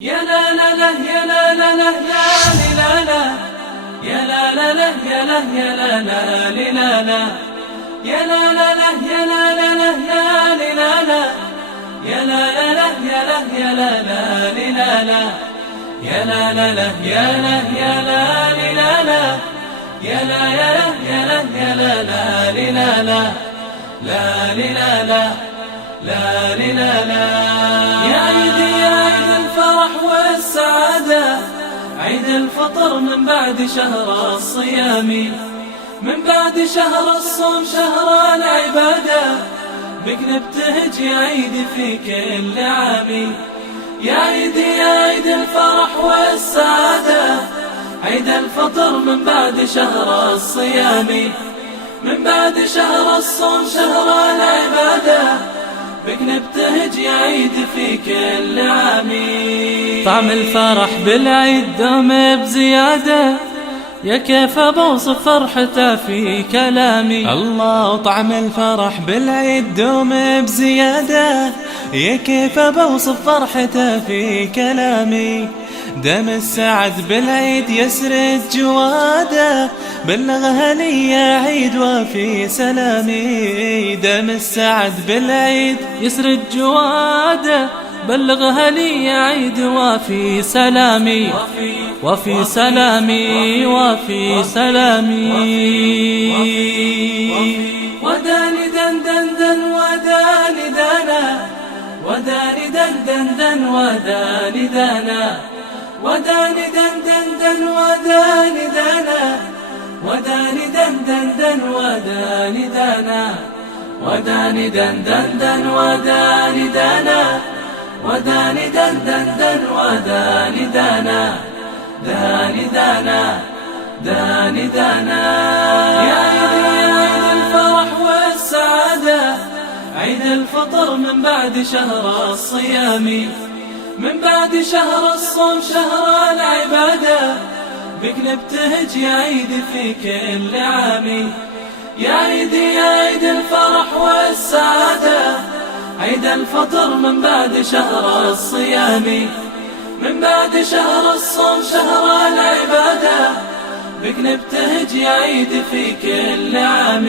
يا لا لا لا يا لا لا لا لا لا يا لا لا لا يا لا يا لا لا لا يا لا لا لا يا لا لا لا يا لا لا لا يا لا يا لا لا يا لا لا لا يا لا يا لا لا يا لا يا لا يا لا يا لا لا لا لا لا لا يا عيدي يا عيد الفرح والسعادة، عيد الفطر من بعد شهر الصيام، من بعد شهر الصوم شهر العبادة، بك نبتهج يا عيدي في كل عام. يا عيدي يا عيد الفرح والسعادة، عيد الفطر من بعد شهر الصيام، من بعد شهر الصوم شهر العبادة، بك نبتهج يا عيد في كل عام. طعم الفرح بالعيد دوم بزيادة، يا كيف بوصف فرحته في كلامي. الله طعم الفرح بالعيد دوم بزيادة، يا كيف بوصف فرحته في كلامي. دم السعد بالعيد يسرد جواده، بلغها لي يا عيد وفي سلامي. دم السعد بالعيد يسرد جواده، بلغها لي يا عيد وفي سلامي، وفي سلامي، وفي سلامي. وداني دن دن دن وداني دانا، وداني دن دن دن وداني دانا، وداني دن دن دن وداني دانا، وداني دن دن دن وداني دانا، وداني دن دن دن وداني دانا، وداني دن دن دن وداني دانا، داني دانا داني دانا. يا عيدي يا عيد الفرح والسعادة، عيد الفطر من بعد شهر الصيام، من بعد شهر الصوم شهر العبادة، بك نبتهج يا عيد في كل عام. يا عيدي يا عيد الفرح والسعادة، عيد الفطر من بعد شهر الصيام، من بعد شهر الصوم شهر العبادة، بك نبتهج يا عيد في كل عام.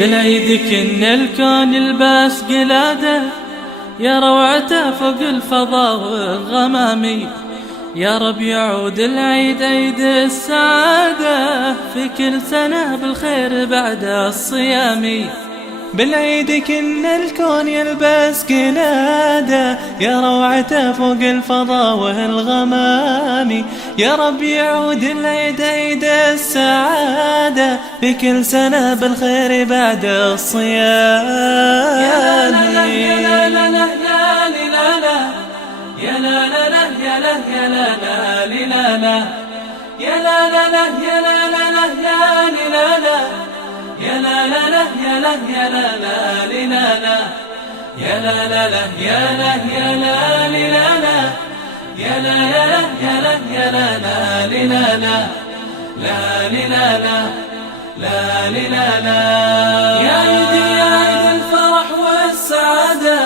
بالعيد كن الكون يلبس قلادة، يا روعته فوق الفضاء والغمام. يا رب يعود العيد عيد السعادة، في كل سنة بالخير بعد الصيام. بالعيد كن الكون يلبس قلادة، يا روعته فوق الفضاء والغمام. يا رب يعود العيد عيد السعادة، في كل سنة بالخير بعد الصيام. يا لا يا لا لا لا يا لا لا لا يا لا يا لا لا يا لا لا لا يا لا لا لا يا لا لا لا يا لا يا لا لا يا لا لا لا يا لا يا لا يا لا يا لا يا لا يا لا لا يا عيدي يا عيد الفرح والسعادة،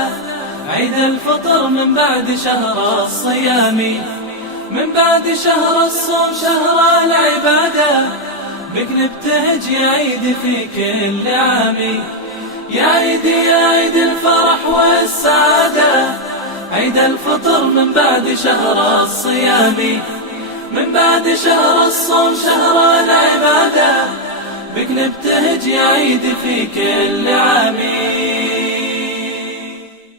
عيد الفطر من بعد شهر الصيام، من بعد شهر الصوم شهر العبادة، بك نبتهج يا عيد في كل عام. يا عيدي يا عيد الفرح والسعادة، عيد الفطر من بعد شهر الصيام، من بعد شهر الصوم شهر العبادة، بك نبتهج يا عيد في كل